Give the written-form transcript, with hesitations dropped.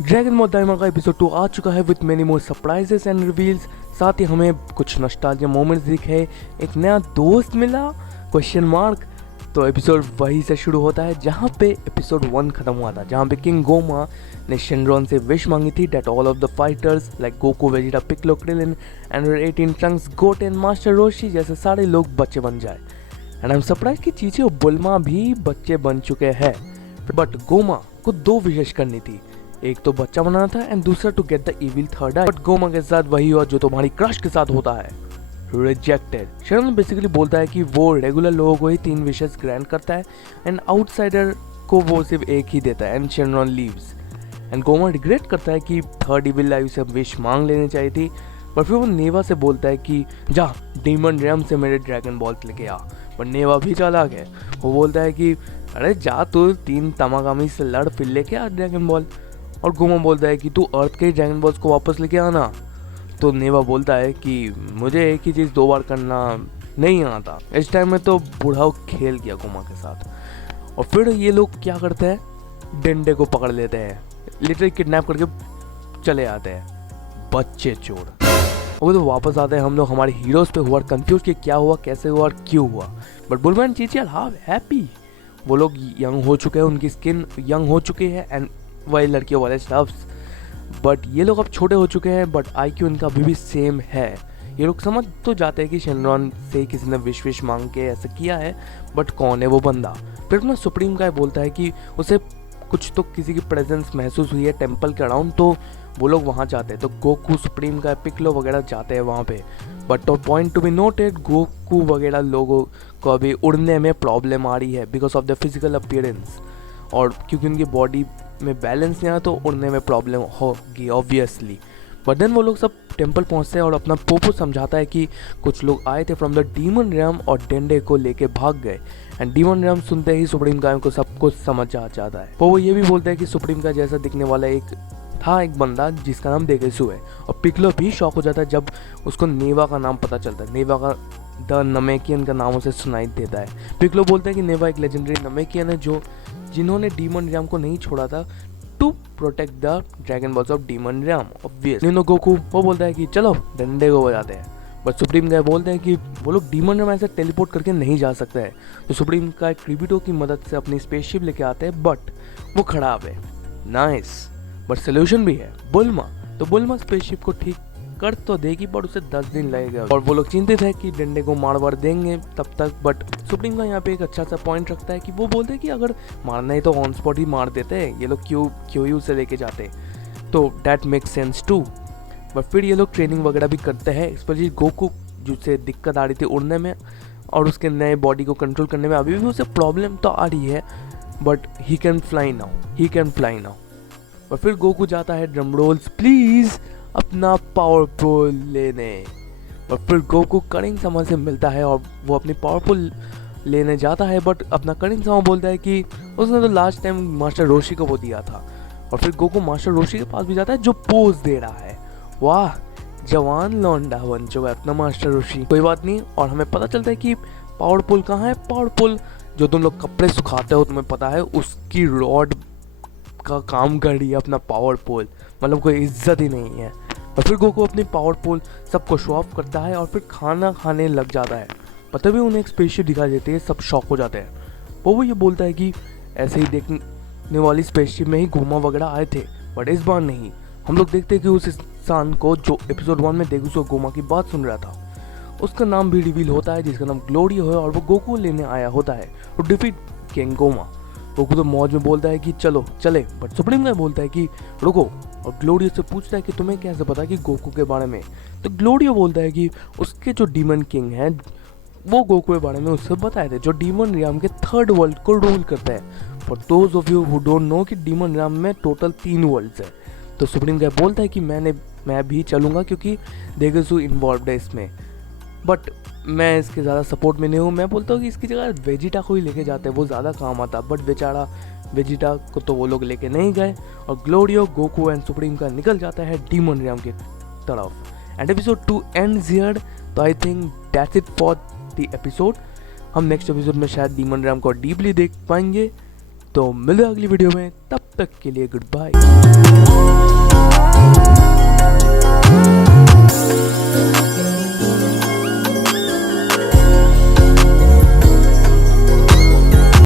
Dragon ball दाइमा का episode 2 आ चुका है with many more surprises and reveals. साथ ही हमें कुछ नॉस्टैल्जिया मोमेंट्स दिखे, एक नया दोस्त मिला क्वेश्चन मार्क। तो एपिसोड वहीं से शुरू होता है जहाँ पे एपिसोड 1 खत्म हुआ था, जहाँ पे किंग गोमा ने शिनरॉन से विश मांगी थी that all of the fighters like Goku, Vegeta, Piccolo, Krillin and 18 Trunks, Goten, Master Roshi जैसे सारे लोग बच्चे बन जाए। एंड आई एम सरप्राइज कि चीची और बुल्मा भी बच्चे बन चुके हैं। बट गोमा को 2 विशेष करनी थी, एक तो बच्चा बनाना था एंड दूसरा to get the evil third eye. But गोमा के साथ वही हुआ जो तुम्हारी क्रश के साथ होता है, रिजेक्टेड। शरण बेसिकली बोलता है कि वो रेगुलर लोगों को ही 3 विशेस ग्रांट करता है एंड आउटसाइडर को वो सिर्फ एक ही देता है एंड शरण लीव्स। एंड गोमा रिग्रेट करता है कि थर्ड इविल लाइफ से विश मांग लेनी चाहिए थी। पर फिर वो नेवा से बोलता है कि जा डीमन रैम से मेरे ड्रैगन बॉल लेके आ। पर नेवा भी चालाक है, वो बोलता है कि अरे जा तू 3 तमागामी से लड़ फिर लेके आ ड्रैगन बॉल। और गोमा बोलता है कि तू अर्थ के ड्रैगन बॉल्स को वापस लेके आना। तो नेवा बोलता है कि मुझे एक ही चीज़ 2 बार करना नहीं आता। इस टाइम में तो बूढ़ा खेल किया गोमा के साथ। और फिर ये लोग क्या करते हैं, डंडे को पकड़ लेते हैं, लिटरली किडनैप करके चले आते हैं बच्चे चोर। वो तो वापस आते हैं हम लोग हमारे हीरोज पे हुआ कंफ्यूज कि क्या हुआ, कैसे हुआ और क्यों हुआ। But बुल्मा and Chichi are how happy. वो लोग यंग हो चुके हैं, उनकी स्किन यंग हो चुकी है एंड वही लड़कियों वाले स्टफ्स। बट ये लोग अब छोटे हो चुके हैं बट IQ इनका अभी भी सेम है। ये लोग समझ तो जाते हैं कि शेनरॉन से किसी ने विश मांग के ऐसा किया है, बट कौन है वो बंदा। फिर अपना सुप्रीम गाय बोलता है कि उसे कुछ तो किसी की प्रेजेंस महसूस हुई है टेम्पल के अराउंड, तो वो लोग वहाँ जाते हैं। तो गोकू, सुप्रीम गाय, पिक्लो वगैरह जाते हैं वहाँ पे। बट तो point to be noted, Goku वगैरह लोगों को अभी उड़ने में प्रॉब्लम आ रही है because of the physical appearance, और क्योंकि उनकी बॉडी में बैलेंस नहीं आया तो उड़ने में प्रॉब्लम होगी ऑब्वियसली। बट देन वो लोग सब टेंपल पहुंचते हैं और अपना पोपो समझाता है कि कुछ लोग आए थे फ्रॉम द डीमन रैम और डेंडे को लेके भाग गए। एंड डीमन रैम सुनते ही सुप्रीम गाय को सब कुछ समझ आ जाता है। वो ये भी बोलते हैं कि सुप्रीम का जैसा दिखने वाला एक बंदा जिसका नाम देगेसु है। और पिक्लो भी शॉक हो जाता है जब उसको नेवा का नाम पता चलता है। नेवा का द नमेकियन का नाम उसे सुनाई देता है। पिक्लो बोलते हैं कि नेवा एक लेजेंडरी नमेकियन है जिन्होंने डीमन रैम को नहीं छोड़ा था to protect the dragon balls of demon realm obviously. No Goku वो बोलता है कि चलो डंडे को बजाते हैं। बट सुप्रीम गाय बोलते हैं कि वो लोग डीमन रैम ऐसे टेलीपोर्ट करके नहीं जा सकते हैं। तो सुप्रीम गाय क्रिबिटो की मदद से अपनी स्पेसशिप लेके आते हैं बट वो खराब है। नाइस, बट सोल्यूशन भी है, बुल्मा। तो बुल्मा स्पेसशिप को ठीक कर तो देगी बट उसे 10 दिन लगेगा। और वो लोग चिंतित है कि डंडे को मार देंगे तब तक। बट सुप्रीम का यहाँ पे एक अच्छा सा पॉइंट रखता है कि वो बोलते हैं कि अगर मारना है तो ऑन स्पॉट ही मार देते हैं, ये लोग क्यों ही उसे लेके जाते। तो that makes sense too. But फिर ये लोग ट्रेनिंग वगैरह भी करते हैं, स्पेशली गोकू जिससे दिक्कत आ रही थी उड़ने में और उसके नए बॉडी को कंट्रोल करने में अभी भी उसे प्रॉब्लम तो आ रही है, but he can fly now. और फिर गोकू जाता है ड्रम रोल्स प्लीज अपना पावर पुल लेने। और फिर गोकू करिंग समा से मिलता है और वो अपनी पावर पुल लेने जाता है। बट अपना करिंग समा बोलता है कि उसने तो लास्ट टाइम मास्टर रोशी को वो दिया था। और फिर गोकू मास्टर रोशी के पास भी जाता है जो पोज दे रहा है। वाह, जवान लौंडा बन चुका है अपना मास्टर रोशी। कोई बात नहीं। और हमें पता चलता है कि पावर पुल कहाँ है। पावर पुल जो तुम लोग कपड़े सुखाते हो तुम्हें पता है, उसकी रॉड का काम कर रही है अपना पावर पुल, मतलब कोई इज्जत ही नहीं है। और फिर गोकू अपनी पावर पुल सबको शो ऑफ करता है और फिर खाना खाने लग जाता है। पता भी उन्हें एक स्पेसशिप दिखाई देती है, सब शॉक हो जाते हैं। वो ये बोलता है कि ऐसे ही देखने वाली स्पेसशिप में ही गोमा वगैरह आए थे, बट इस बार नहीं। हम लोग देखते हैं कि उस इंसान को जो एपिसोड 1 में देगेसु गोमा की बात सुन रहा था, उसका नाम भी रिवील होता है जिसका नाम ग्लोरियो है और वो गोकू लेने आया होता है और डिफीट किंग गोमा। गोकू तो मौज में बोलता है कि चलो चले, बट सुप्रीम गाय बोलता है कि रुको। और ग्लोरियो से पूछता है कि तुम्हें कैसे पता कि गोकू के बारे में। तो ग्लोरियो बोलता है कि उसके जो डीमन किंग हैं वो गोकू के बारे में उससे बताए थे, जो डीमन रैम के 3rd वर्ल्ड को रूल करता है। For those of you who don't know कि डीमन रैम में टोटल 3 वर्ल्ड्स है। तो सुप्रीम गाय बोलता है कि मैं भी चलूँगा क्योंकि देगेसु इन्वॉल्व है इसमें, बट मैं इसके ज़्यादा सपोर्ट में नहीं हूँ। मैं बोलता हूँ कि इसकी जगह वेजिटा को ही लेके जाते हैं, वो ज़्यादा काम आता। बट बेचारा वेजिटा को तो वो लोग लेके नहीं गए और ग्लोरियो, गोकू एंड सुप्रीम का निकल जाता है डीमन रैम की तरफ। And episode 2 ends here. तो I think that's it for the episode. हम नेक्स्ट एपिसोड में शायद डीमन रैम को डीपली देख पाएंगे। तो मिले अगली वीडियो में, तब तक के लिए गुड बाय।